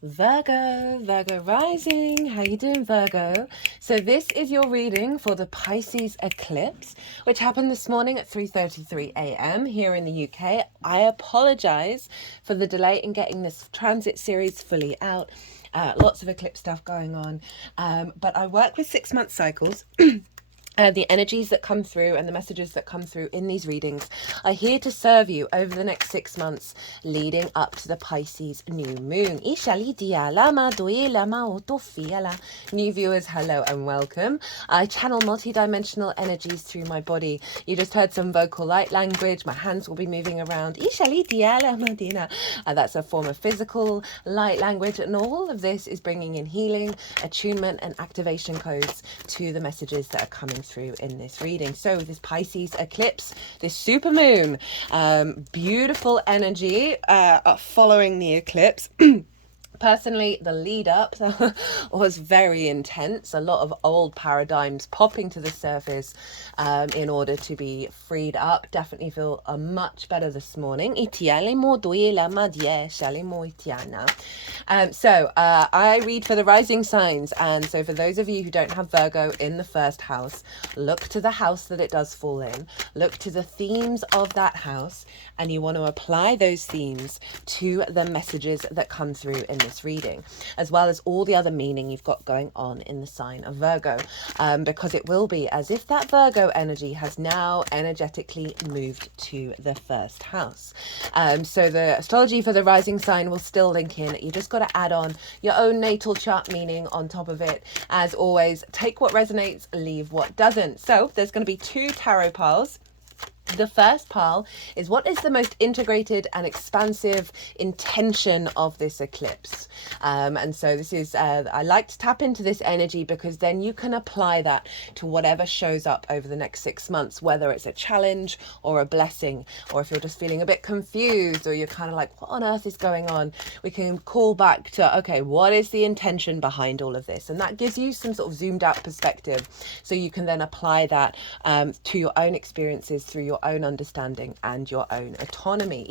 Virgo rising. How you doing, Virgo? So this is your reading for the Pisces eclipse, which happened this morning at 3:33 a.m. here in the UK. I apologize for the delay in getting this transit series fully out. Lots of eclipse stuff going on, but I work with 6-month cycles. The energies that come through and the messages that come through in these readings are here to serve you over the next 6 months leading up to the Pisces new moon. New viewers, hello and welcome. I channel multi-dimensional energies through my body. You just heard some vocal light language. My hands will be moving around. That's a form of physical light language, and all of this is bringing in healing, attunement and activation codes to the messages that are coming through in this reading. So this Pisces eclipse, this super moon, beautiful energy following the eclipse. Personally, the lead up was very intense. A lot of old paradigms popping to the surface in order to be freed up. Definitely feel much better this morning. So I read for the rising signs. And so for those of you who don't have Virgo in the first house, look to the house that it does fall in. Look to the themes of that house. And you want to apply those themes to the messages that come through in this reading, as well as all the other meaning you've got going on in the sign of Virgo, because it will be as if that Virgo energy has now energetically moved to the first house. So the astrology for the rising sign will still link in. You just got to add on your own natal chart meaning on top of it. As always, take what resonates, leave what doesn't. So there's going to be 2 tarot piles. The first pile is what is the most integrated and expansive intention of this eclipse. And so this is, I like to tap into this energy because then you can apply that to whatever shows up over the next 6 months, whether it's a challenge or a blessing, or if you're just feeling a bit confused or you're kind of like, what on earth is going on? We can call back to, okay, what is the intention behind all of this? And that gives you some sort of zoomed out perspective. So you can then apply that to your own experiences through your own understanding and your own autonomy.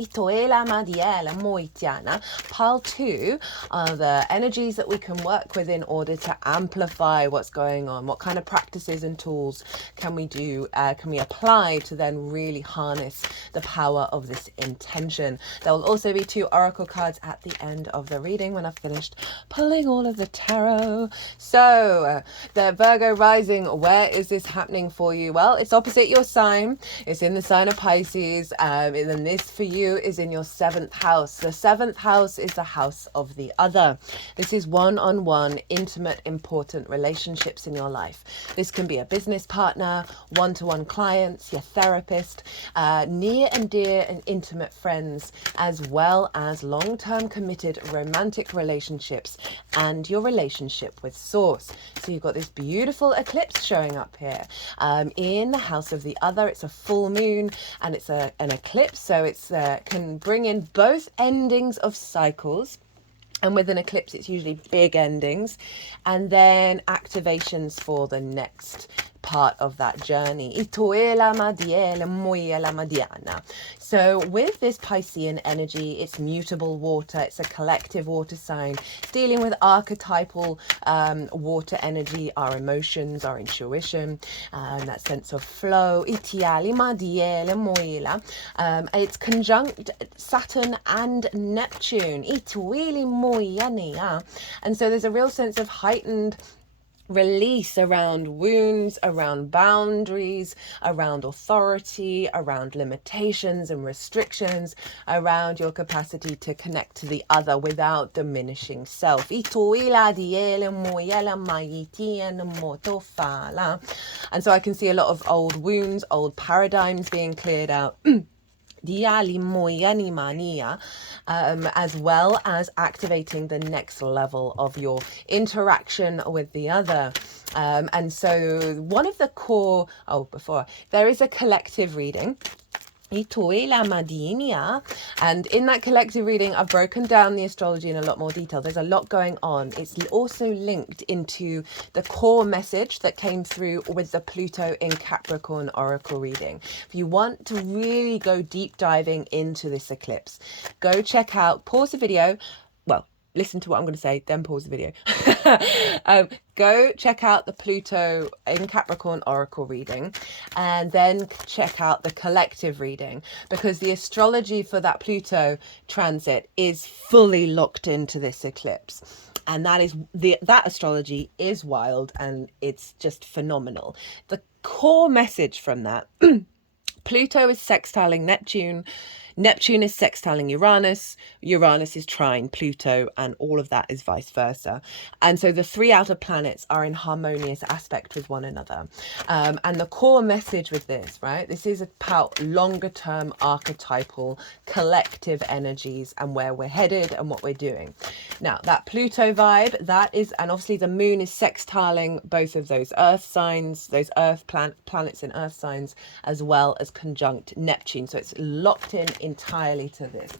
Pile 2 are the energies that we can work with in order to amplify what's going on. What kind of practices and tools can we do, can we apply to then really harness the power of this intention? There will also be 2 oracle cards at the end of the reading when I've finished pulling all of the tarot. So the Virgo rising, where is this happening for you? Well, it's opposite your sign. It's in the sign of Pisces, and then this for you is in your 7th house. The 7th house is the house of the other. This is one-on-one, intimate, important relationships in your life. This can be a business partner, one-to-one clients, your therapist, near and dear and intimate friends, as well as long-term committed romantic relationships and your relationship with Source. So you've got this beautiful eclipse showing up here in the house of the other. It's a full moon and it's an eclipse, so it's can bring in both endings of cycles. And with an eclipse, it's usually big endings and then activations for the next part of that journey. So with this Piscean energy, it's mutable water. It's a collective water sign. It's dealing with archetypal water energy, our emotions, our intuition, that sense of flow. It's conjunct Saturn and Neptune. And so there's a real sense of heightened release around wounds, around boundaries, around authority, around limitations and restrictions, around your capacity to connect to the other without diminishing self. And so I can see a lot of old wounds, old paradigms being cleared out. As well as activating the next level of your interaction with the other. And so one of the core, there is a collective reading. And in that collective reading, I've broken down the astrology in a lot more detail. There's a lot going on. It's also linked into the core message that came through with the Pluto in Capricorn oracle reading. If you want to really go deep diving into this eclipse, go check out, pause the video, listen to what I'm going to say, then pause the video. Go check out the Pluto in Capricorn Oracle reading, and then check out the collective reading, because the astrology for that Pluto transit is fully locked into this eclipse. And that astrology is wild, and it's just phenomenal. The core message from that, Pluto is sextiling Neptune. Neptune is sextiling Uranus. Uranus is trine Pluto, and all of that is vice versa. And so the three outer planets are in harmonious aspect with one another. And the core message with this, right? This is about longer term archetypal collective energies and where we're headed and what we're doing. Now, that Pluto vibe, that is, and obviously the moon is sextiling both of those earth signs, those planets in earth signs, as well as conjunct Neptune. So it's locked in entirely to this.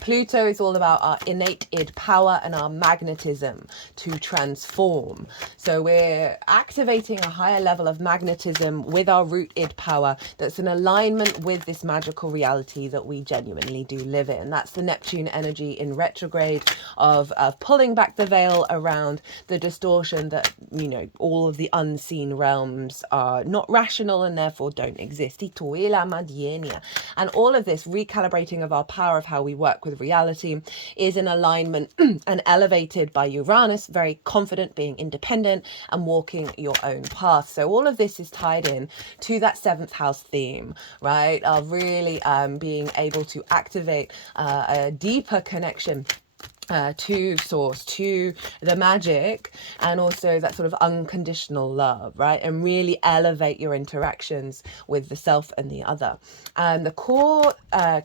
Pluto is all about our innate id power and our magnetism to transform. So we're activating a higher level of magnetism with our root id power that's in alignment with this magical reality that we genuinely do live in. That's the Neptune energy in retrograde of pulling back the veil around the distortion that, you know, all of the unseen realms are not rational and therefore don't exist. And all of this recalibrating of our power of how we work with reality is in alignment and elevated by Uranus, very confident, being independent and walking your own path. So all of this is tied in to that seventh house theme, right? Of really being able to activate a deeper connection to source, to the magic, and also that sort of unconditional love, right? And really elevate your interactions with the self and the other. And the core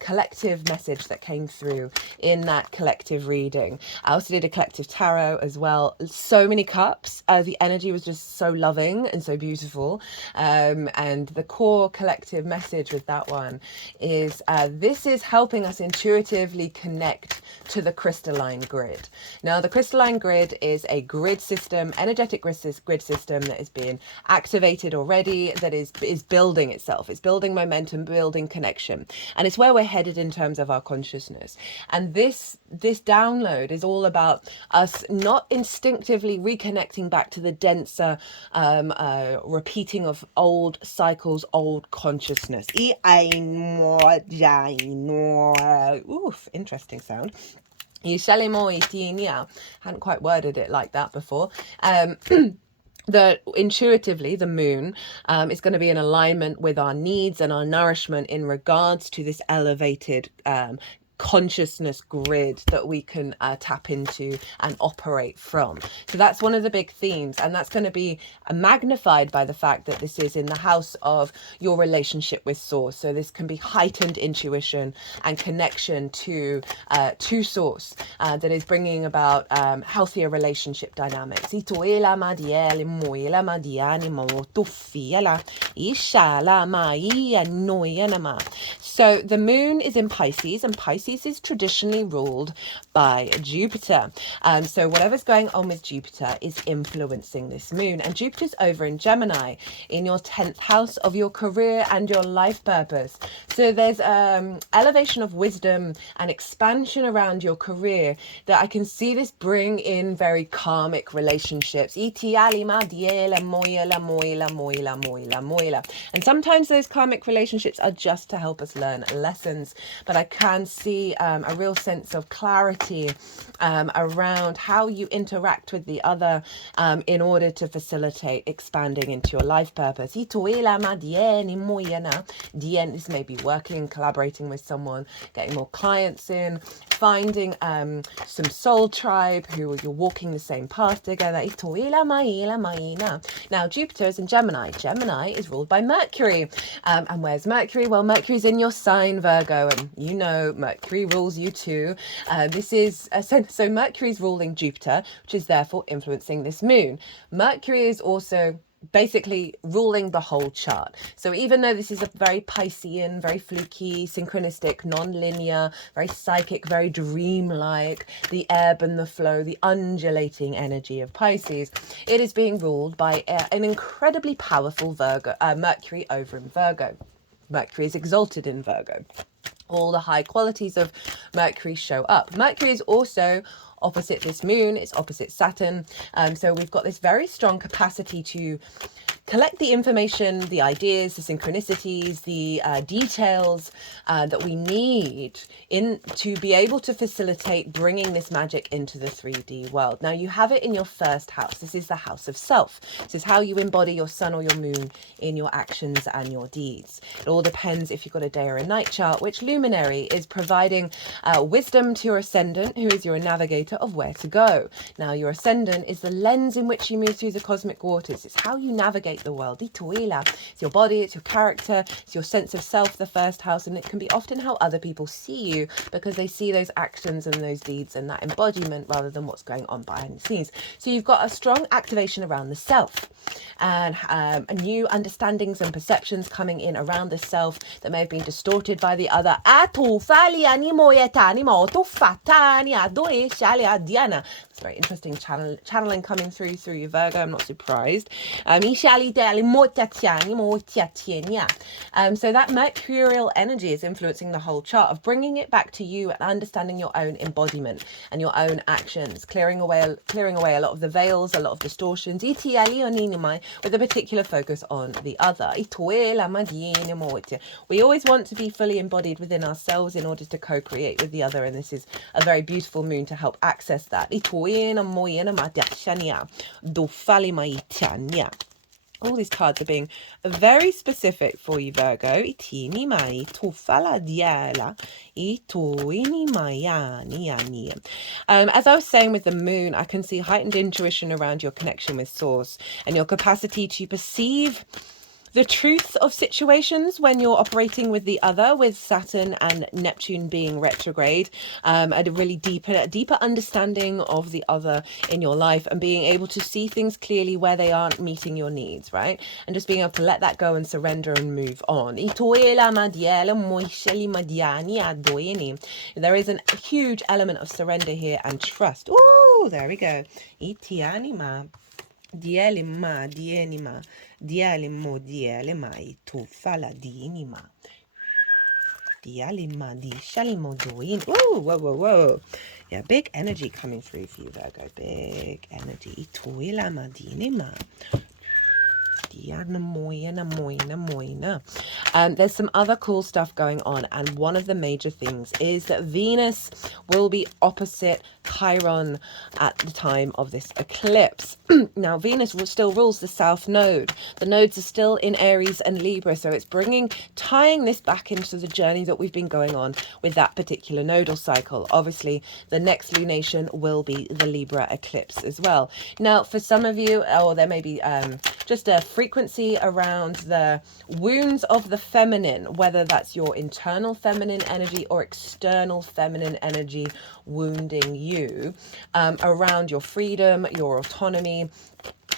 collective message that came through in that collective reading, I also did a collective tarot as well. So many cups. The energy was just so loving and so beautiful. And the core collective message with that one is this is helping us intuitively connect to the crystalline grid. Now, the crystalline grid is a grid system, energetic grid system that is being activated already, that is building itself. It's building momentum, building connection, and it's where we're headed in terms of our consciousness. And this download is all about us not instinctively reconnecting back to the denser repeating of old cycles, old consciousness. Oof, interesting sound. Hadn't quite worded it like that before. That intuitively the moon is going to be in alignment with our needs and our nourishment in regards to this elevated consciousness grid that we can tap into and operate from. So that's one of the big themes, and that's going to be magnified by the fact that this is in the house of your relationship with source. So this can be heightened intuition and connection to source that is bringing about healthier relationship dynamics. So the moon is in Pisces, and Pisces is traditionally ruled by Jupiter. So whatever's going on with Jupiter is influencing this moon. And Jupiter's over in Gemini, in your 10th house of your career and your life purpose. So there's elevation of wisdom and expansion around your career that I can see this bring in very karmic relationships. And sometimes those karmic relationships are just to help us learn lessons. But I can see a real sense of clarity around how you interact with the other in order to facilitate expanding into your life purpose. This may be working, collaborating with someone, getting more clients in, finding some soul tribe who you're walking the same path together. Now, Jupiter is in Gemini. Gemini is ruled by Mercury. And where's Mercury? Well, Mercury's in your sign, Virgo, and you know Mercury rules you too. So Mercury's ruling Jupiter, which is therefore influencing this moon. Mercury is also basically ruling the whole chart. So even though this is a very Piscean, very fluky, synchronistic, non-linear, very psychic, very dreamlike, the ebb and the flow, the undulating energy of Pisces, it is being ruled by an incredibly powerful Mercury over in Virgo. Mercury is exalted in Virgo. All the high qualities of Mercury show up. Mercury is also opposite this moon, it's opposite Saturn. So we've got this very strong capacity to collect the information, the ideas, the synchronicities, the details that we need to be able to facilitate bringing this magic into the 3D world. Now, you have it in your first house. This is the house of self. This is how you embody your sun or your moon in your actions and your deeds. It all depends if you've got a day or a night chart, which luminary is providing wisdom to your ascendant, who is your navigator of where to go. Now, your ascendant is the lens in which you move through the cosmic waters. It's how you navigate the world. It's your body, it's your character, it's your sense of self, the first house, and it can be often how other people see you because they see those actions and those deeds and that embodiment rather than what's going on behind the scenes. So you've got a strong activation around the self and new understandings and perceptions coming in around the self that may have been distorted by the other. It's very interesting channeling coming through you, Virgo. I'm not surprised. So that mercurial energy is influencing the whole chart of bringing it back to you and understanding your own embodiment and your own actions, clearing away a lot of the veils, a lot of distortions, with a particular focus on the other. We always want to be fully embodied within ourselves in order to co-create with the other, and this is a very beautiful moon to help access that. All these cards are being very specific for you, Virgo. As I was saying with the moon, I can see heightened intuition around your connection with source and your capacity to perceive the truth of situations when you're operating with the other, with Saturn and Neptune being retrograde, a really deeper understanding of the other in your life and being able to see things clearly where they aren't meeting your needs, right? And just being able to let that go and surrender and move on. There is a huge element of surrender here and trust. Ooh, there we go. Dielima, dienima, dielimo, dielimai, tu faladinima. Dialima, di shalimo doin. Ooh, whoa. Yeah, big energy coming through for you, Virgo. Big energy. Tuilama, dinima. There's some other cool stuff going on, and one of the major things is that Venus will be opposite Chiron at the time of this eclipse. Now, Venus still rules the South Node. The nodes are still in Aries and Libra, so it's tying this back into the journey that we've been going on with that particular nodal cycle. Obviously, the next lunation will be the Libra eclipse as well. Now, for some of you, or there may be just a frequency around the wounds of the feminine, whether that's your internal feminine energy or external feminine energy wounding you, around your freedom, your autonomy,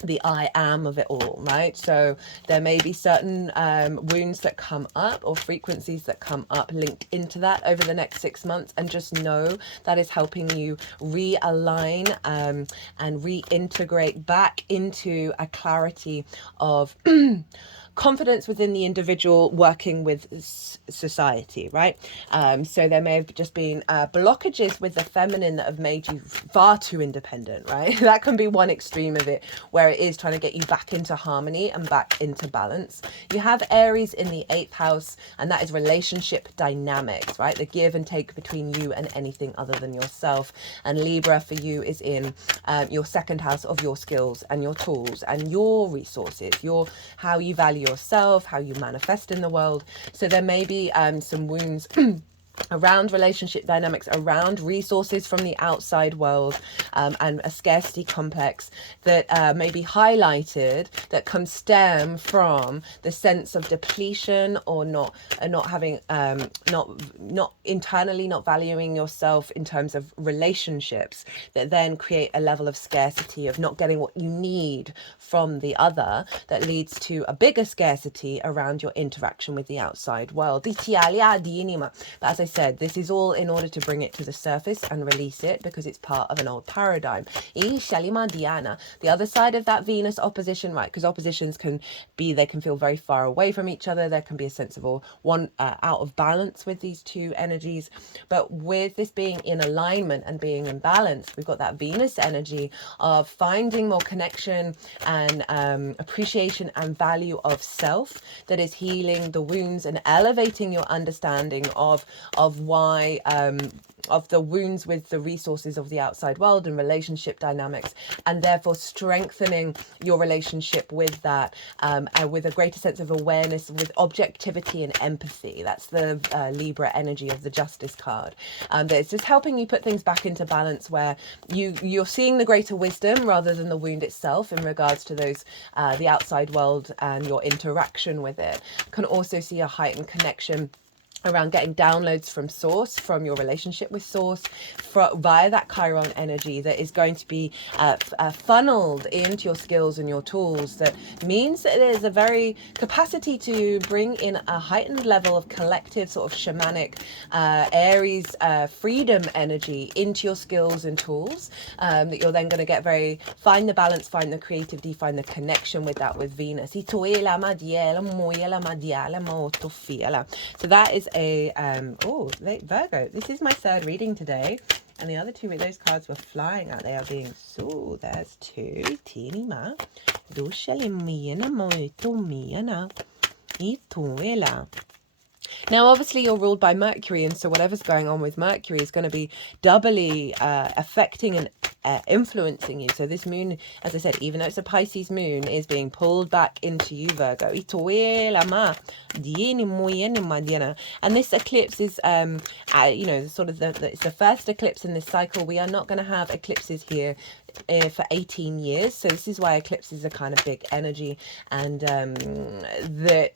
the I am of it all, right? So there may be certain wounds that come up or frequencies that come up linked into that over the next 6 months, and just know that is helping you realign and reintegrate back into a clarity of confidence within the individual working with society, right? So there may have just been blockages with the feminine that have made you far too independent, right? That can be one extreme of it, where it is trying to get you back into harmony and back into balance. You have Aries in the 8th house, and that is relationship dynamics, right? The give and take between you and anything other than yourself. And Libra for you is in your 2nd house of your skills and your tools and your resources, how you value yourself, how you manifest in the world. So there may be some wounds around relationship dynamics, around resources from the outside world, and a scarcity complex that may be highlighted, that can stem from the sense of depletion or not having not internally not valuing yourself in terms of relationships, that then create a level of scarcity, of not getting what you need from the other, that leads to a bigger scarcity around your interaction with the outside world. But as I said, this is all in order to bring it to the surface and release it because it's part of an old paradigm. The other side of that Venus opposition, right? Because oppositions they can feel very far away from each other. There can be a sense of out of balance with these two energies. But with this being in alignment and being in balance, we've got that Venus energy of finding more connection and appreciation and value of self that is healing the wounds and elevating your understanding of why of the wounds with the resources of the outside world and relationship dynamics, and therefore strengthening your relationship with that with a greater sense of awareness, with objectivity and empathy. That's the Libra energy of the Justice card. That it's just helping you put things back into balance, where you're seeing the greater wisdom rather than the wound itself in regards to those the outside world and your interaction with it. Can also see a heightened connection around getting downloads from source, from your relationship with source, via that Chiron energy that is going to be funneled into your skills and your tools. That means that there's a very capacity to bring in a heightened level of collective sort of shamanic Aries freedom energy into your skills and tools, that you're then going to find the balance, find the creativity, find the connection with that, with Venus. So that is a Virgo. This is my third reading today, and the other two, those cards were flying out. They are being so. There's two. Teeny ma. Now, obviously, you're ruled by Mercury, and so whatever's going on with Mercury is going to be doubly affecting and influencing you. So this moon, as I said, even though it's a Pisces moon, is being pulled back into you, Virgo. And this eclipse is, sort of it's the first eclipse in this cycle. We are not going to have eclipses here for 18 years, so this is why eclipses are kind of big energy, and the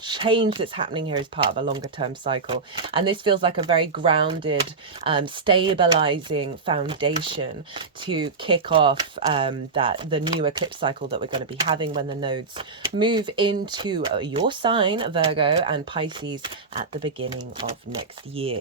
change that's happening here is part of a longer term cycle, and this feels like a very grounded, stabilizing foundation to kick off the new eclipse cycle that we're going to be having when the nodes move into your sign, Virgo and Pisces, at the beginning of next year.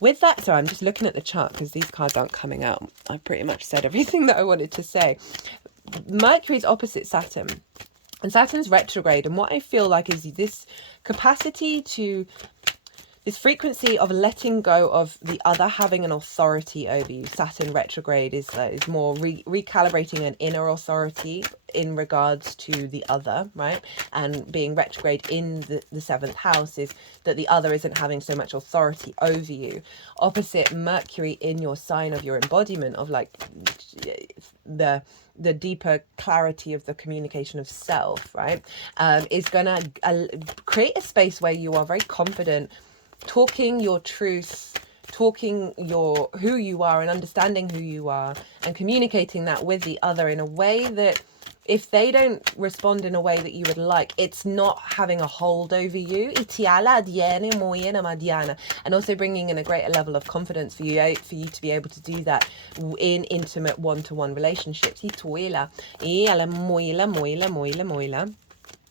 With that, so I'm just looking at the chart because these cards aren't coming out. I pretty much said everything that I wanted to say. Mercury's opposite Saturn, and Saturn's retrograde, and what I feel like is this capacity to, this frequency of letting go of the other having an authority over you. Saturn retrograde is more recalibrating an inner authority in regards to the other, right? And being retrograde in the seventh house is that the other isn't having so much authority over you. Opposite Mercury in your sign of your embodiment of like the deeper clarity of the communication of self, right? Is gonna create a space where you are very confident, talking your truth, talking who you are and understanding who you are, and communicating that with the other in a way that if they don't respond in a way that you would like, it's not having a hold over you. And also bringing in a greater level of confidence for you to be able to do that in intimate one-to-one relationships.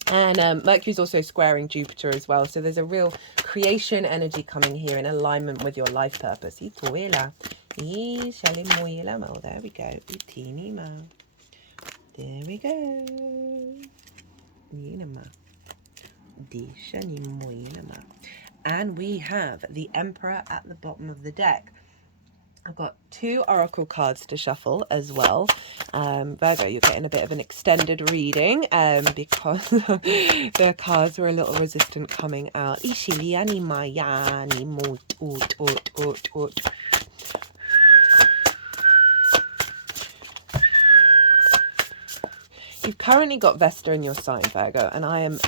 And Mercury's also squaring Jupiter as well. So there's a real creation energy coming here in alignment with your life purpose. There we go. There we go. And we have the Emperor at the bottom of the deck. I've got two oracle cards to shuffle as well. Virgo, you're getting a bit of an extended reading because the cards were a little resistant coming out. You've currently got Vesta in your sign, Virgo, and I am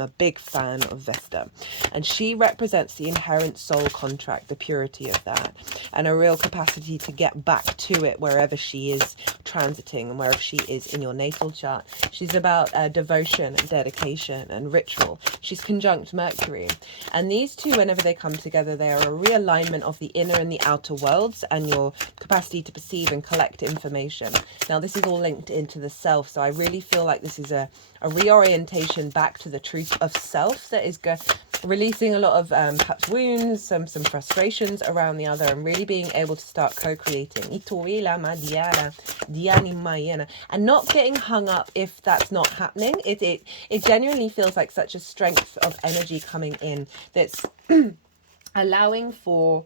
a big fan of Vesta. And she represents the inherent soul contract, the purity of that, and a real capacity to get back to it wherever she is transiting and wherever she is in your natal chart. She's about devotion and dedication and ritual. She's conjunct Mercury. And these two, whenever they come together, they are a realignment of the inner and the outer worlds and your capacity to perceive and collect information. Now, this is all linked into the self. So I really feel like this is a reorientation back to the truth of self that is releasing a lot of perhaps wounds, some frustrations around the other, and really being able to start co-creating and not getting hung up if that's not happening. It genuinely feels like such a strength of energy coming in that's allowing for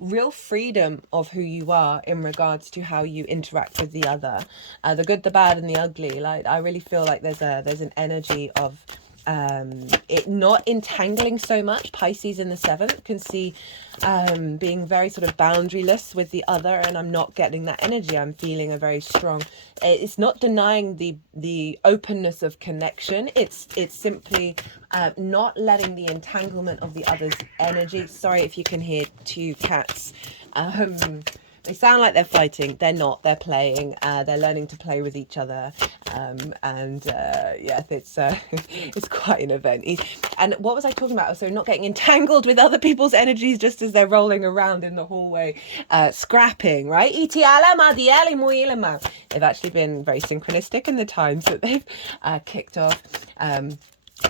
real freedom of who you are in regards to how you interact with the other, the good, the bad, and the ugly. Like, I really feel like there's an energy of it not entangling so much. Pisces in the 7th can see being very sort of boundaryless with the other, and I'm not getting that energy. I'm feeling a very strong, it's not denying the openness of connection, it's simply not letting the entanglement of the other's energy. Sorry if you can hear two cats. They sound like they're fighting. They're not. They're playing. They're learning to play with each other. Yeah, it's it's quite an event. And what was I talking about? So not getting entangled with other people's energies just as they're rolling around in the hallway, scrapping, right? They've actually been very synchronistic in the times that they've kicked off.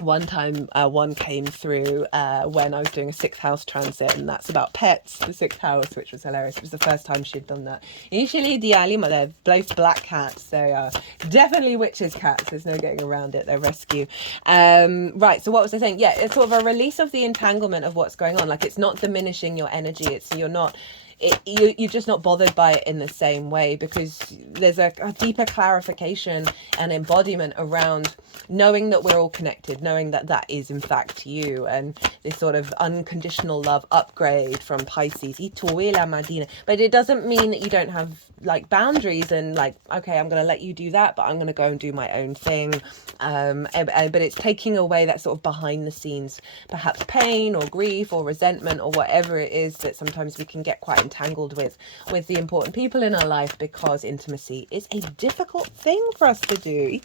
One time one came through when I was doing a 6th house transit, and that's about pets, the 6th house, which was hilarious. It was the first time she'd done that. Initially, they're both black cats. They are definitely witches' cats. There's no getting around it. They're rescue. Right, so what was I saying? Yeah, it's sort of a release of the entanglement of what's going on. Like, it's not diminishing your energy. You're just not bothered by it in the same way, because there's a deeper clarification and embodiment around knowing that we're all connected, knowing that that is in fact you, and this sort of unconditional love upgrade from Pisces. But it doesn't mean that you don't have like boundaries and like, okay, I'm going to let you do that, but I'm going to go and do my own thing. But it's taking away that sort of behind the scenes, perhaps pain or grief or resentment or whatever it is that sometimes we can get quite entangled with the important people in our life, because intimacy is a difficult thing for us to do.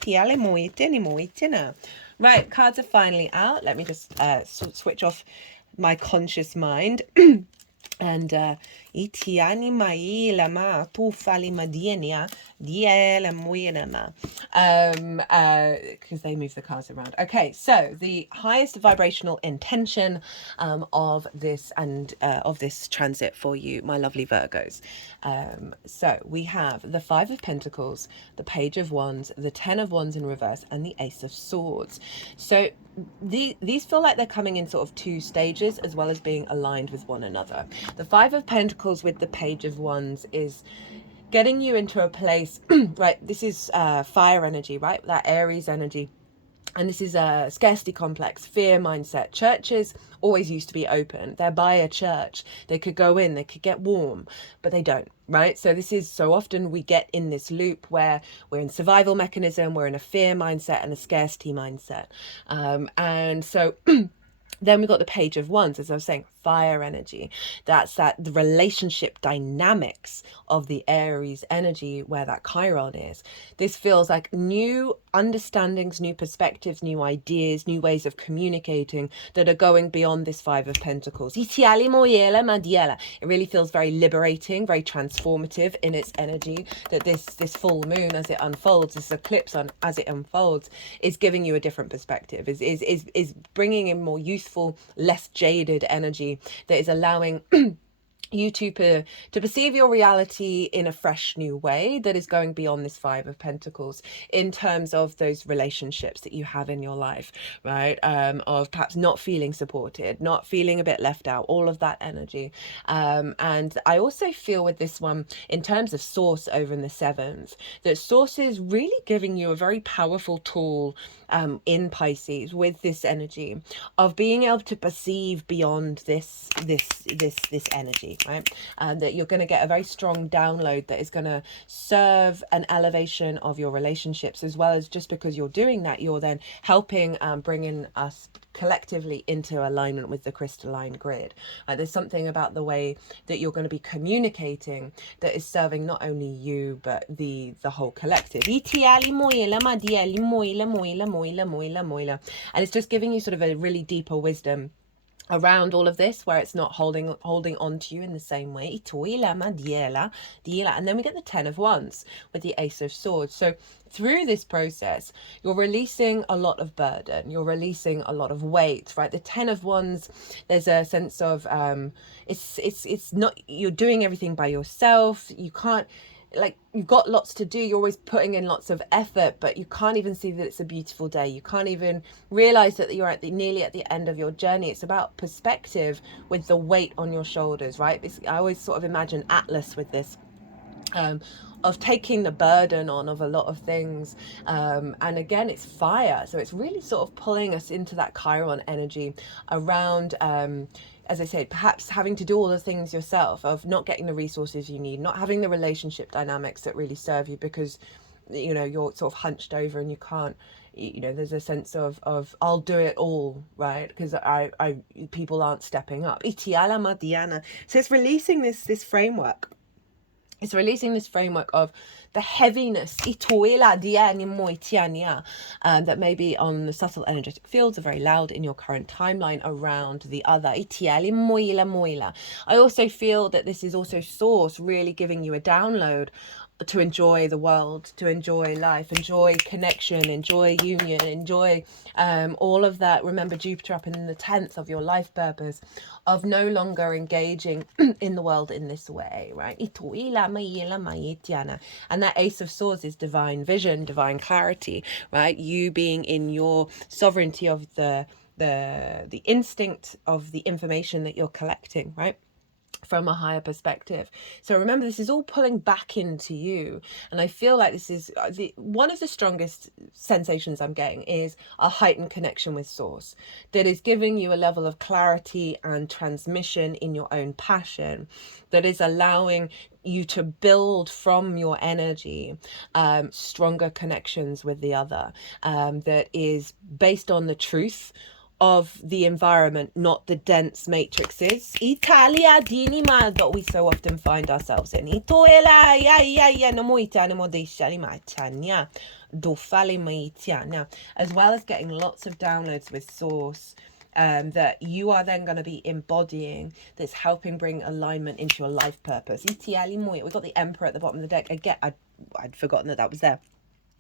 Right, cards are finally out. Let me just switch off my conscious mind. And itiani mai lama tu fali madienia diela muinama, because they move the cards around. Okay, so the highest vibrational intention of this transit for you, my lovely Virgos. So we have the 5 of Pentacles, the Page of Wands, the 10 of Wands in reverse, and the Ace of Swords. So these feel like they're coming in sort of 2 stages, as well as being aligned with one another. The 5 of Pentacles with the Page of Wands is getting you into a place, right? This is fire energy, right? That Aries energy. And this is a scarcity complex, fear mindset. Churches always used to be open. They're by a church. They could go in, they could get warm, but they don't, right? So this is, so often we get in this loop where we're in survival mechanism, we're in a fear mindset and a scarcity mindset. And so then we got the Page of Wands, as I was saying, fire energy. That's the relationship dynamics of the Aries energy, where that Chiron is. This feels like new understandings, new perspectives, new ideas, new ways of communicating that are going beyond this 5 of Pentacles. It really feels very liberating, very transformative in its energy, that this full moon as it unfolds, this eclipse as it unfolds, is giving you a different perspective, is bringing in more youthful, less jaded energy that is allowing you to perceive your reality in a fresh new way that is going beyond this 5 of Pentacles in terms of those relationships that you have in your life, right? Of perhaps not feeling supported, not feeling a bit left out, all of that energy. And I also feel with this one, in terms of source over in the 7th, that source is really giving you a very powerful tool in Pisces with this energy of being able to perceive beyond this energy. energy, right? That you're going to get a very strong download that is going to serve an elevation of your relationships, as well as just because you're doing that, you're then helping bringing us collectively into alignment with the crystalline grid. There's something about the way that you're going to be communicating that is serving not only you but the whole collective. And it's just giving you sort of a really deeper wisdom around all of this, where it's not holding on to you in the same way. And then we get the 10 of Wands with the Ace of Swords. So through this process, you're releasing a lot of burden, you're releasing a lot of weight, right? The 10 of Wands, there's a sense of it's not, you're doing everything by yourself. You can't, like, you've got lots to do, you're always putting in lots of effort, but you can't even see that it's a beautiful day. You can't even realize that you're nearly at the end of your journey. It's about perspective with the weight on your shoulders, right? I always sort of imagine Atlas with this, of taking the burden on of a lot of things, and again, it's fire, so it's really sort of pulling us into that Chiron energy around, as I said, perhaps having to do all the things yourself, of not getting the resources you need, not having the relationship dynamics that really serve you, because you know you're sort of hunched over and you can't, you know, there's a sense of I'll do it all, right? Because I people aren't stepping up. So it's releasing this framework. It's releasing this framework of the heaviness that maybe on the subtle energetic fields are very loud in your current timeline around the other. I also feel that this is also Source really giving you a download to enjoy the world, to enjoy life, enjoy connection, enjoy union, enjoy all of that. Remember Jupiter up in the 10th of your life purpose, of no longer engaging in the world in this way, right? And that Ace of Swords is divine vision, divine clarity, right? You being in your sovereignty of the instinct of the information that you're collecting, right? From a higher perspective. So remember, this is all pulling back into you, and I feel like this is one of the strongest sensations I'm getting is a heightened connection with Source that is giving you a level of clarity and transmission in your own passion, that is allowing you to build from your energy stronger connections with the other, that is based on the truth of the environment, not the dense matrices. Italia dinima that we so often find ourselves in. As well as getting lots of downloads with Source, that you are then going to be embodying, that's helping bring alignment into your life purpose. We've got the Emperor at the bottom of the deck. Again, I'd forgotten that was there.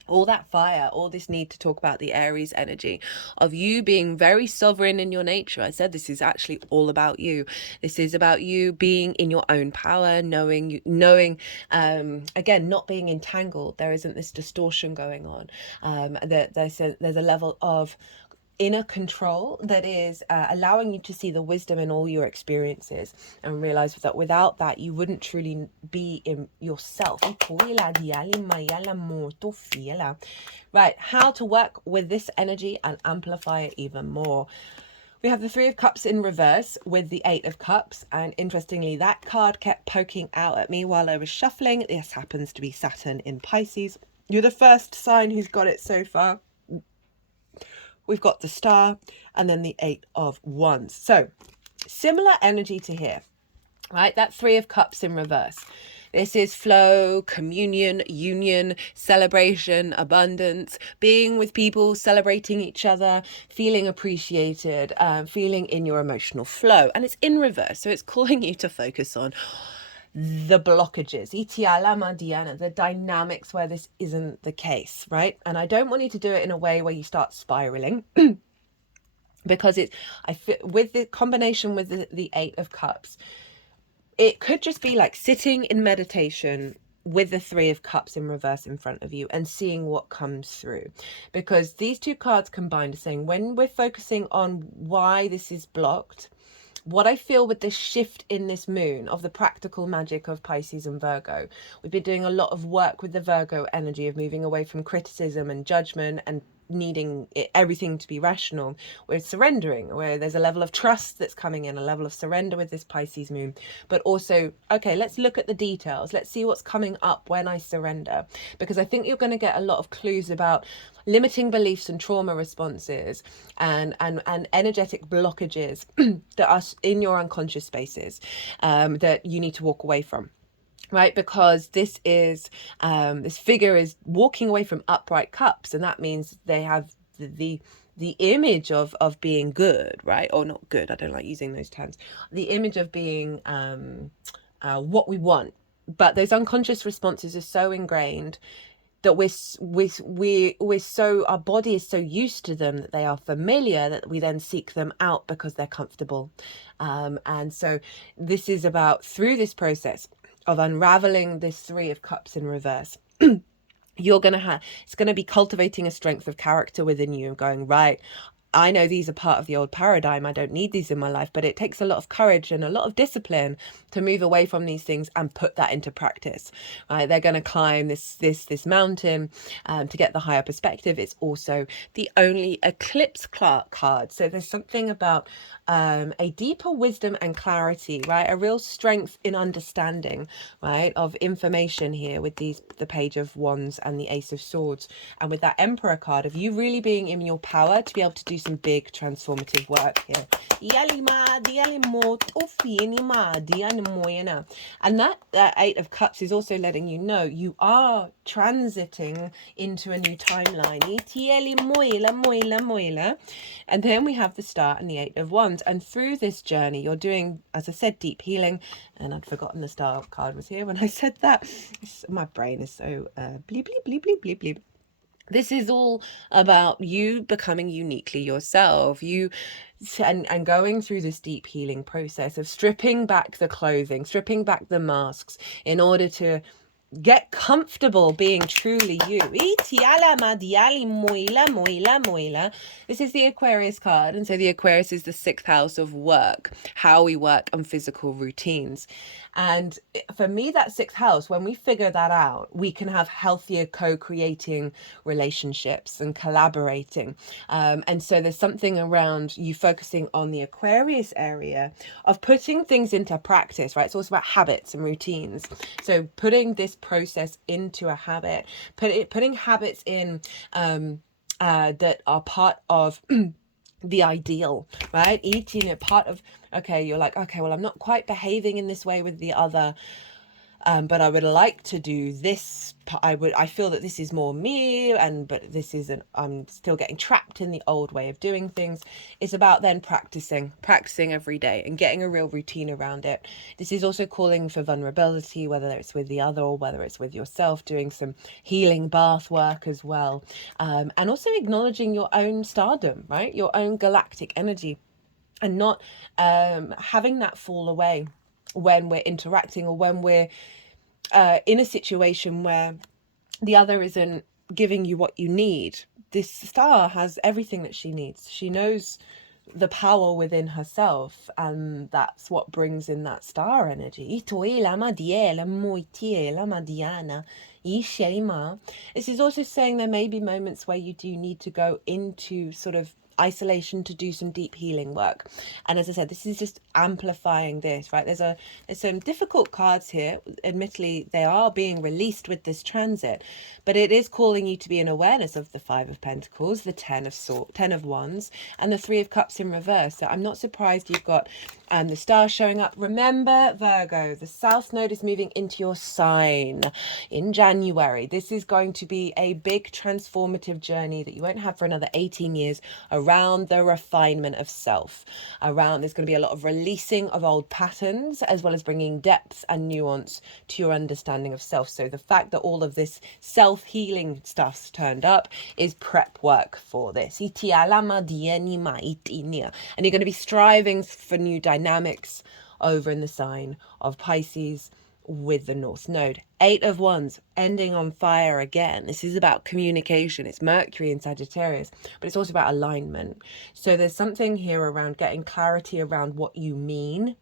All that fire, all this need to talk about the Aries energy of you being very sovereign in your nature. I said this is actually all about you. This is about you being in your own power, knowing, again, not being entangled. There isn't this distortion going on. There's a level of inner control that is allowing you to see the wisdom in all your experiences, and realize that without that you wouldn't truly be in yourself. Right, how to work with this energy and amplify it even more. We have the Three of Cups in reverse with the Eight of Cups, and interestingly that card kept poking out at me while I was shuffling. This happens to be Saturn in Pisces. You're the first sign who's got it so far. We've got the Star and then the Eight of Wands. So similar energy to here, right? That Three of Cups in reverse. This is flow, communion, union, celebration, abundance, being with people, celebrating each other, feeling appreciated, feeling in your emotional flow. And it's in reverse. So it's calling you to focus on the blockages, the dynamics where this isn't the case, right? And I don't want you to do it in a way where you start spiraling because I feel with the combination with the Eight of Cups, it could just be like sitting in meditation with the Three of Cups in reverse in front of you and seeing what comes through, because these two cards combined are saying when we're focusing on why this is blocked, what I feel with this shift in this moon of the practical magic of Pisces and Virgo, we've been doing a lot of work with the Virgo energy of moving away from criticism and judgment and needing everything to be rational. We're surrendering, where there's a level of trust that's coming in, a level of surrender with this Pisces moon. But also, okay, let's look at the details. Let's see what's coming up when I surrender, because I think you're going to get a lot of clues about limiting beliefs and trauma responses and energetic blockages that are in your unconscious spaces, that you need to walk away from. Right, because this is this figure is walking away from upright cups, and that means they have the image of being good, right? Or not good, I don't like using those terms. The image of being what we want, but those unconscious responses are so ingrained that we're so, our body is so used to them that they are familiar, that we then seek them out because they're comfortable. And so this is about, through this process of unraveling this Three of Cups in reverse, you're going to have, it's going to be cultivating a strength of character within you, going, right, I know these are part of the old paradigm. I don't need these in my life, but it takes a lot of courage and a lot of discipline to move away from these things and put that into practice. Right? They're going to climb this mountain to get the higher perspective. It's also the only eclipse card. So there's something about a deeper wisdom and clarity, right? A real strength in understanding, right, of information here with the Page of Wands and the Ace of Swords, and with that Emperor card of you really being in your power to be able to do some big transformative work here. And that Eight of Cups is also letting you know you are transiting into a new timeline. And then we have the Star and the Eight of Wands. And through this journey, you're doing, as I said, deep healing. And I'd forgotten the Star card was here when I said that. My brain is so bleep, bleep, bleep, bleep, bleep, bleep. This is all about you becoming uniquely yourself, and going through this deep healing process of stripping back the clothing, stripping back the masks in order to get comfortable being truly you. This is the Aquarius card, and so the Aquarius is the 6th house of work, how we work, and physical routines. And for me, that 6th house, when we figure that out, we can have healthier co-creating relationships and collaborating. And so there's something around you focusing on the Aquarius area of putting things into practice, right? It's also about habits and routines. So putting this process into a habit, putting habits in that are part of the ideal, right? Eating it part of, okay, you're like, okay, well, I'm not quite behaving in this way with the other, but I would like to do this. I feel that this is more me, but this isn't, I'm still getting trapped in the old way of doing things. It's about then practicing every day and getting a real routine around it. This is also calling for vulnerability, whether it's with the other or whether it's with yourself, doing some healing bath work as well. And also acknowledging your own stardom, right? Your own galactic energy, and not having that fall away when we're interacting, or when we're in a situation where the other isn't giving you what you need. This star has everything that she needs. She knows the power within herself, and that's what brings in that star energy. This is also saying there may be moments where you do need to go into sort of isolation to do some deep healing work. And as I said, this is just amplifying this, right? There's some difficult cards here. Admittedly, they are being released with this transit, but it is calling you to be in awareness of the 5 of Pentacles, the 10 of Wands, and the 3 of Cups in reverse. So I'm not surprised you've got the star showing up. Remember, Virgo, the South Node is moving into your sign in January. This is going to be a big transformative journey that you won't have for another 18 years around the refinement of self. There's going to be a lot of releasing of old patterns, as well as bringing depth and nuance to your understanding of self. So the fact that all of this self-healing stuff's turned up is prep work for this. And you're going to be striving for new dynamics over in the sign of Pisces with the North Node. 8 of Wands, ending on fire again. This is about communication. It's Mercury in Sagittarius, but it's also about alignment. So there's something here around getting clarity around what you mean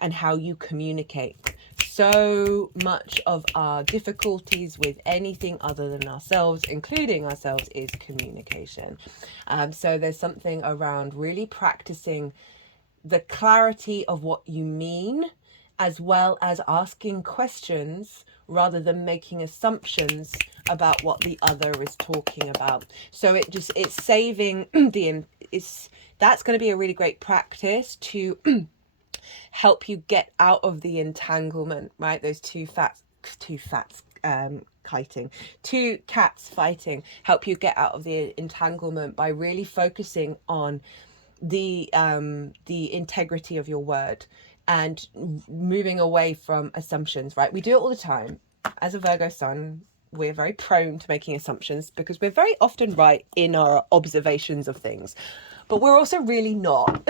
and how you communicate. so much of our difficulties with anything other than ourselves, including ourselves, is communication. So there's something around really practicing the clarity of what you mean, as well as asking questions rather than making assumptions about what the other is talking about. So it's saving that's going to be a really great practice to help you get out of the entanglement, right? Those two cats fighting, help you get out of the entanglement by really focusing on the integrity of your word and moving away from assumptions, right? We do it all the time. As a Virgo sun, we're very prone to making assumptions because we're very often right in our observations of things, but we're also really not.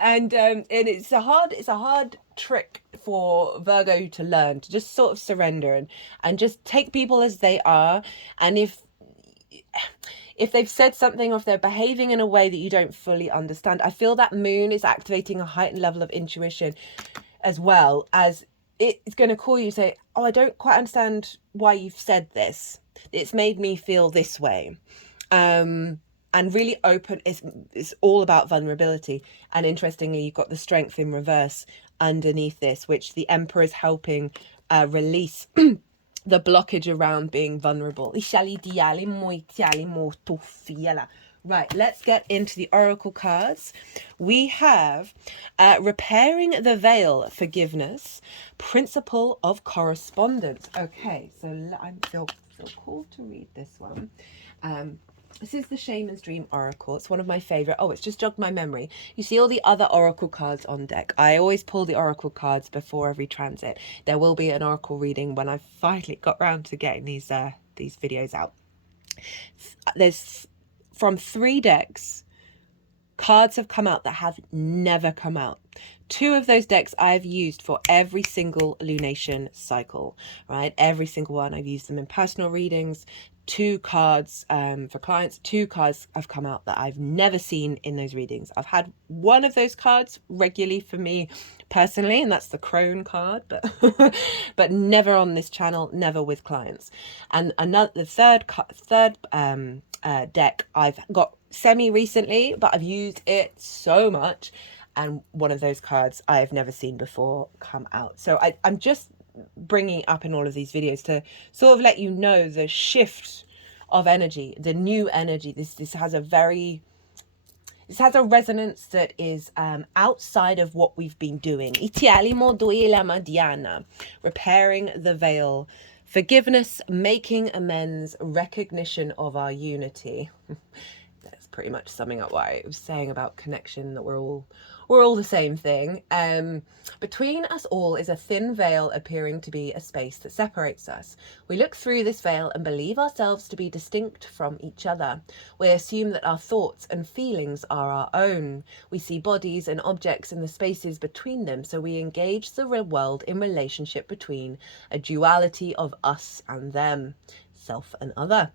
And it's a hard trick for Virgo to learn, to just sort of surrender and just take people as they are. And if they've said something or if they're behaving in a way that you don't fully understand, I feel that moon is activating a heightened level of intuition, as well as it's going to call you, say, oh, I don't quite understand why you've said this. It's made me feel this way. And really open. It's all about vulnerability. And interestingly, you've got the Strength in reverse underneath this, which the Emperor is helping release the blockage around being vulnerable. Right, let's get into the oracle cards. We have repairing the veil, forgiveness, principle of correspondence. Okay, so I feel called to read this one. This is the Shaman's Dream Oracle. It's one of my favorite. Oh, it's just jogged my memory. You see all the other oracle cards on deck. I always pull the oracle cards before every transit. There will be an oracle reading when I've finally got round to getting these videos out. There's from 3 decks, cards have come out that have never come out. 2 of those decks I've used for every single lunation cycle, right? Every single one. I've used them in personal readings. 2 cards for clients. 2 cards have come out that I've never seen in those readings. I've had one of those cards regularly for me personally, and that's the Crone card, but never on this channel, never with clients. And the third deck I've got semi recently, but I've used it so much, and one of those cards I've never seen before come out. So I'm just bringing up in all of these videos to sort of let you know the shift of energy, the new energy. This has a resonance that is outside of what we've been doing. Repairing the veil, forgiveness, making amends, recognition of our unity. That's pretty much summing up what I was saying about connection, that we're all the same thing. Between us all is a thin veil appearing to be a space that separates us. We look through this veil and believe ourselves to be distinct from each other. We assume that our thoughts and feelings are our own. We see bodies and objects in the spaces between them, so we engage the real world in relationship between a duality of us and them, self and other.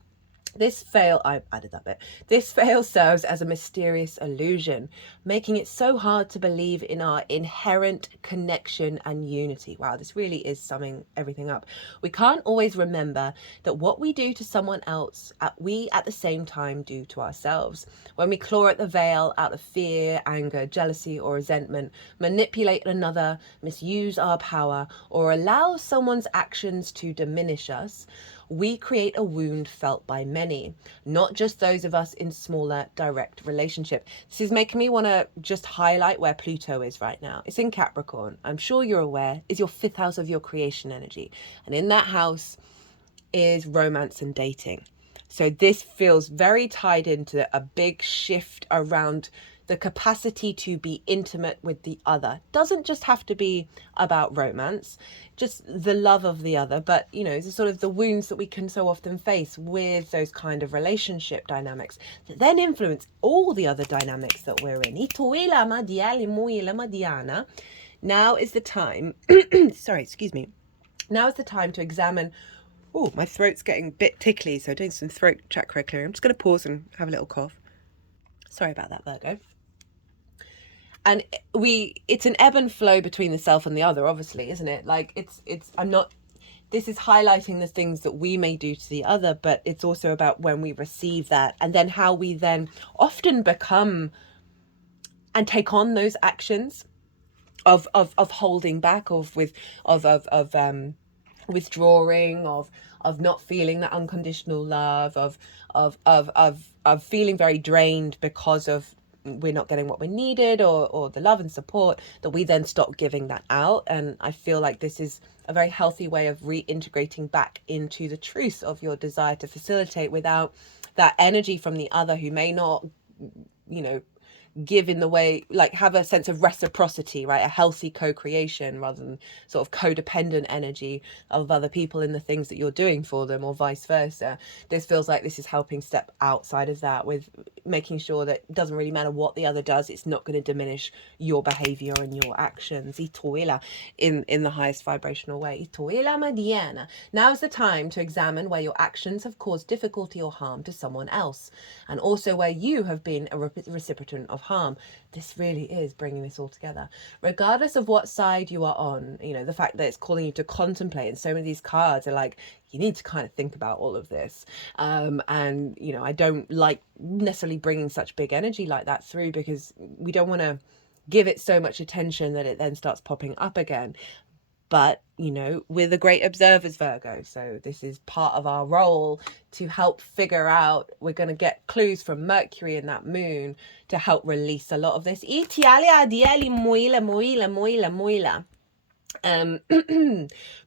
This veil, I added that bit. This veil serves as a mysterious illusion, making it so hard to believe in our inherent connection and unity. Wow, this really is summing everything up. We can't always remember that what we do to someone else, we at the same time do to ourselves. When we claw at the veil out of fear, anger, jealousy, or resentment, manipulate another, misuse our power, or allow someone's actions to diminish us, we create a wound felt by many, not just those of us in smaller direct relationship. This is making me want to just highlight where Pluto is right now. It's in Capricorn. I'm sure you're aware. It's your 5th house of your creation energy. And in that house is romance and dating. So this feels very tied into a big shift around the capacity to be intimate with the other. Doesn't just have to be about romance, just the love of the other, but you know, the sort of the wounds that we can so often face with those kind of relationship dynamics that then influence all the other dynamics that we're in. Now is the time, sorry, excuse me. Now is the time to examine. Oh, my throat's getting a bit tickly, so doing some throat chakra clearing. I'm just going to pause and have a little cough. Sorry about that, Virgo. And it's an ebb and flow between the self and the other, obviously, isn't it? Like I'm not, this is highlighting the things that we may do to the other, but it's also about when we receive that, and then how we then often become and take on those actions of holding back, of withdrawing, of not feeling that unconditional love, of feeling very drained because of we're not getting what we needed, or the love and support, that we then stop giving that out. And I feel like this is a very healthy way of reintegrating back into the truth of your desire to facilitate, without that energy from the other who may not, you know, give in the way, like have a sense of reciprocity, right? A healthy co-creation rather than sort of codependent energy of other people in the things that you're doing for them, or vice versa. This feels like this is helping step outside of that, with making sure that it doesn't really matter what the other does, it's not going to diminish your behavior and your actions. In the highest vibrational way. Now is the time to examine where your actions have caused difficulty or harm to someone else, and also where you have been a recipient of harm. This really is bringing this all together, regardless of what side you are on. You know, the fact that it's calling you to contemplate, and so many of these cards are like, you need to kind of think about all of this. And you know, I don't like necessarily bringing such big energy like that through, because we don't want to give it so much attention that it then starts popping up again. But, you know, we're the great observers, Virgo. So this is part of our role to help figure out, we're going to get clues from Mercury and that moon to help release a lot of this.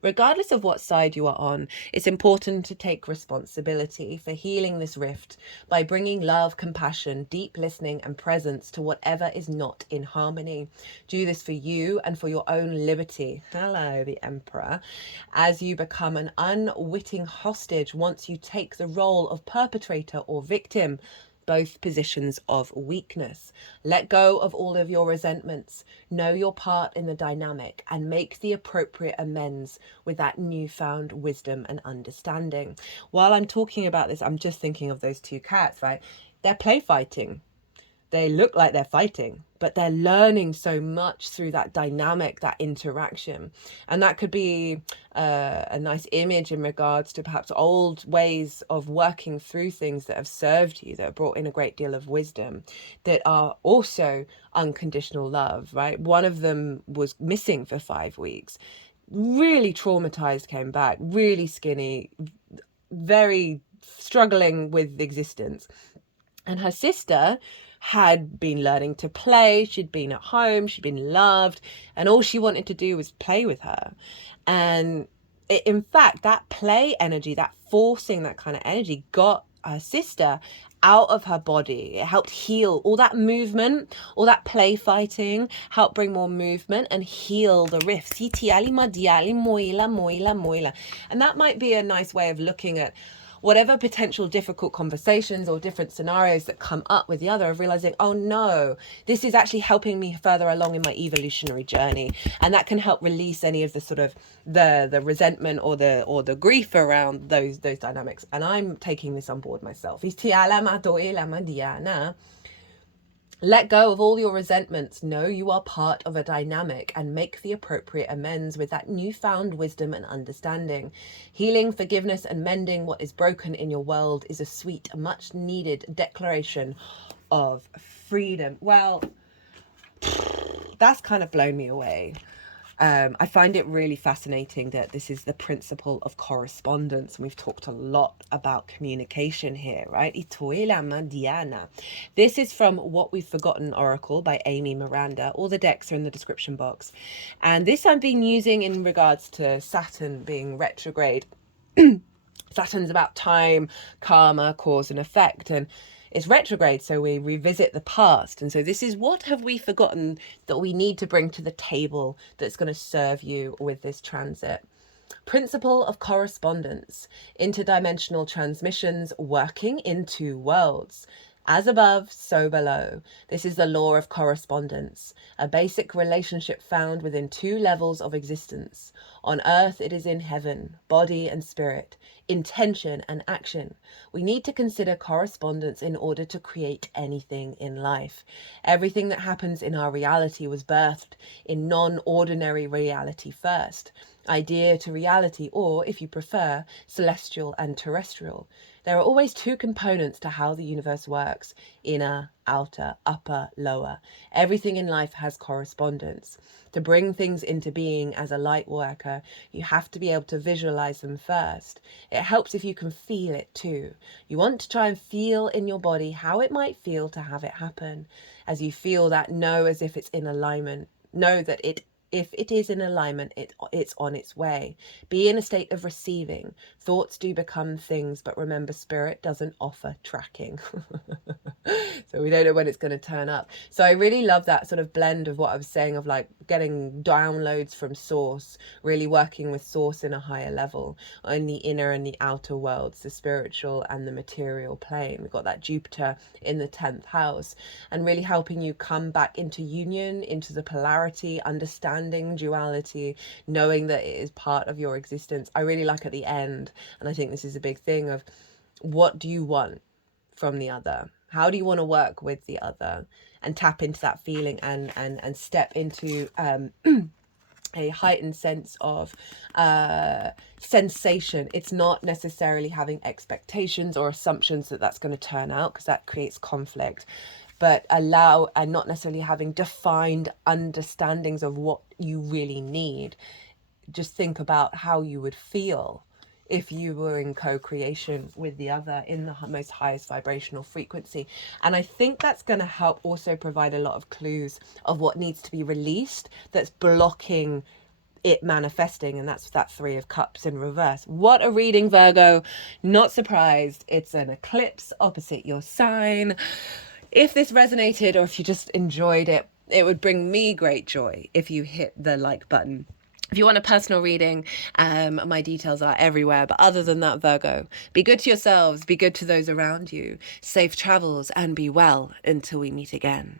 Regardless of what side you are on, it's important to take responsibility for healing this rift by bringing love, compassion, deep listening and presence to whatever is not in harmony. Do this for you and for your own liberty. Hello, the Emperor. As you become an unwitting hostage once you take the role of perpetrator or victim, both positions of weakness. Let go of all of your resentments. Know your part in the dynamic and make the appropriate amends with that newfound wisdom and understanding. While I'm talking about this, I'm just thinking of those two cats, right? They're play fighting. They look like they're fighting, but they're learning so much through that dynamic, that interaction. And that could be a nice image in regards to perhaps old ways of working through things that have served you, that have brought in a great deal of wisdom, that are also unconditional love, right? One of them was missing for 5 weeks, really traumatized, came back, really skinny, very struggling with existence. And her sister had been learning to play, she'd been at home, she'd been loved, and all she wanted to do was play with her. And in fact, that play energy, that forcing, that kind of energy got her sister out of her body. It helped heal all that movement, all that play fighting, helped bring more movement and heal the rifts. And that might be a nice way of looking at whatever potential difficult conversations or different scenarios that come up with the other, of realizing, oh no, this is actually helping me further along in my evolutionary journey. And that can help release any of the sort of the resentment or the grief around those dynamics. And I'm taking this on board myself. Let go of all your resentments. Know you are part of a dynamic and make the appropriate amends with that newfound wisdom and understanding. Healing, forgiveness, and mending what is broken in your world is a sweet, much needed declaration of freedom. Well, that's kind of blown me away. I find it really fascinating that this is the principle of correspondence. And we've talked a lot about communication here, right? This is from What We've Forgotten Oracle by Amy Miranda. All the decks are in the description box. And this I've been using in regards to Saturn being retrograde. Saturn's about time, karma, cause and effect. And it's retrograde, so we revisit the past. And so this is, what have we forgotten that we need to bring to the table that's going to serve you with this transit? Principle of correspondence, interdimensional transmissions working in two worlds. As above, so below. This is the law of correspondence, a basic relationship found within two levels of existence. On earth, it is in heaven, body and spirit, intention and action. We need to consider correspondence in order to create anything in life. Everything that happens in our reality was birthed in non-ordinary reality first. Idea to reality, or, if you prefer, celestial and terrestrial. There are always two components to how the universe works: inner, outer, upper, lower. Everything in life has correspondence. To bring things into being as a light worker, you have to be able to visualize them first. It helps if you can feel it too. You want to try and feel in your body how it might feel to have it happen. As you feel that, know as if it's in alignment. Know that if it is in alignment, it's on its way. Be in a state of receiving. Thoughts do become things, but remember, spirit doesn't offer tracking. So we don't know when it's going to turn up. So I really love that sort of blend of what I was saying, of like getting downloads from source, really working with source in a higher level, in the inner and the outer worlds, the spiritual and the material plane. We've got that Jupiter in the 10th house, and really helping you come back into union, into the polarity, understanding duality, knowing that it is part of your existence. I really like at the end, and I think this is a big thing, of what do you want from the other? How do you want to work with the other? And tap into that feeling and step into a heightened sense of sensation. It's not necessarily having expectations or assumptions that that's going to turn out, because that creates conflict, but allow, and not necessarily having defined understandings of what you really need. Just think about how you would feel if you were in co-creation with the other in the most highest vibrational frequency. And I think that's going to help also provide a lot of clues of what needs to be released that's blocking it manifesting. And that's that 3 of Cups in reverse. What a reading, Virgo. Not surprised. It's an eclipse opposite your sign. If this resonated, or if you just enjoyed it, it would bring me great joy if you hit the like button. If you want a personal reading, my details are everywhere. But other than that, Virgo, be good to yourselves, be good to those around you. Safe travels and be well until we meet again.